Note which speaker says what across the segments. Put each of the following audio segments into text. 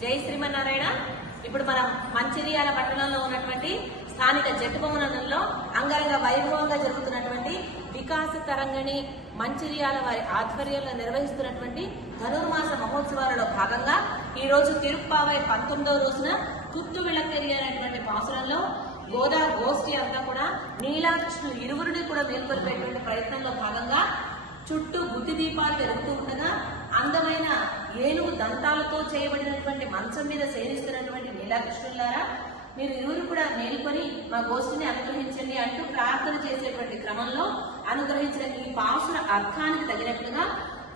Speaker 1: జై శ్రీమన్నారాయణ. ఇప్పుడు మనం మంచిర్యాల పట్టణంలో ఉన్నటువంటి స్థానిక జట్టు భవనంలో అంగరంగ వైభవంగా జరుగుతున్నటువంటి వికాస తరంగణి మంచిర్యాల వారి ఆధ్వర్యంలో నిర్వహిస్తున్నటువంటి ధనుర్మాస మహోత్సవాలలో భాగంగా ఈ రోజు తిరుప్పావై పంతొమ్మిదవ రోజున తుత్తు విళక్కెరి అనేటువంటి పాసురంలో గోదా గోష్ఠి అంతా కూడా నీలాకృష్ణులు ఇరువురిని కూడా మేల్కొల్పేటువంటి ప్రయత్నంలో భాగంగా చుట్టూ బుద్ధి దీపాలు వెలుగుతూ ఉండగా ఏనుగు దంతాలతో చేయబడినటువంటి మంచం మీద సేవిస్తున్నటువంటి నీలాకృష్ణులారా మీరు ఇరువురు కూడా మేల్కొని మా గోష్ఠిని అనుగ్రహించండి అంటూ ప్రార్థన చేసేటువంటి క్రమంలో అనుగ్రహించిన ఈ పాసుల అర్థానికి తగినట్లుగా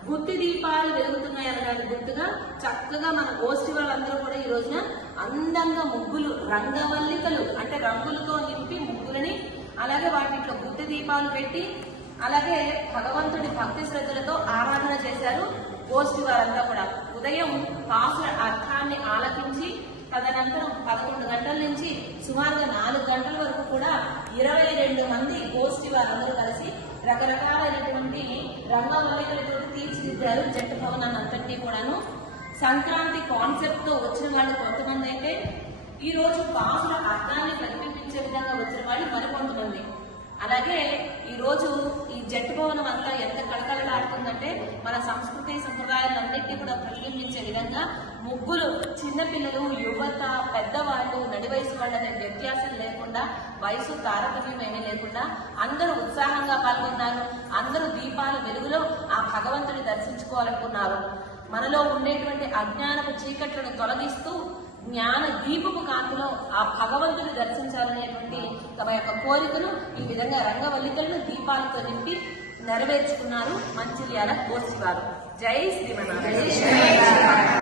Speaker 1: బుద్ధి దీపాలు వెలుగుతున్నాయి అనడానికి గుర్తుగా చక్కగా మన గోష్ఠి వాళ్ళందరూ కూడా ఈ రోజున అందంగా ముగ్గులు రంగవల్లికలు అంటే రంగులతో నింపి ముగ్గులని అలాగే వాటిలో బుద్ధి దీపాలు పెట్టి అలాగే భగవంతుడి భక్తి శ్రద్ధలతో ఆరాధన గోష్ఠి వారంతా కూడా. ఉదయం పాసుల అర్థాన్ని ఆలకించి తదనంతరం పదకొండు గంటల నుంచి సుమారుగా నాలుగు గంటల వరకు కూడా ఇరవై రెండు మంది గోష్ఠి వారందరూ కలిసి రకరకాలైనటువంటి రంగవల్లికలతో తీర్చిదిద్దారు జట్టు భవనాన్ని అంతటినీ కూడాను. సంక్రాంతి కాన్సెప్ట్తో వచ్చిన వాళ్ళు కొంతమంది అయితే ఈ రోజు పాసుల అర్థాన్ని ప్రతిబింబించే విధంగా వచ్చిన వాళ్ళు మరికొంతమంది అలాగే ఈరోజు రోజు ఈ జట్టు భవనం అంతా ఎంత కళకళలాడుతుందంటే మన సంస్కృతి సంప్రదాయాలన్నింటినీ కూడా ప్రతిబింబించే విధంగా ముగ్గులు చిన్నపిల్లలు యువత పెద్దవాళ్ళు నడి వయసు వాళ్ళు అనే వ్యత్యాసం లేకుండా వయసు తారతమ్యం ఏమీ లేకుండా అందరూ ఉత్సాహంగా పాల్గొన్నారు. అందరూ దీపాల వెలుగులో ఆ భగవంతుని దర్శించుకోవాలనుకున్నారు. మనలో ఉండేటువంటి అజ్ఞానపు చీకట్లను తొలగిస్తూ జ్ఞాన దీపపు కాంతిలో ఆ భగవంతుని దర్శించాలనేటువంటి తమ యొక్క కోరికను ఈ విధంగా రంగవల్లికలను దీపాలతో నింపి నెరవేర్చుకున్నారు మంచిర్యాల గోష్ఠి వారు జై శ్రీమన్నారాయణ.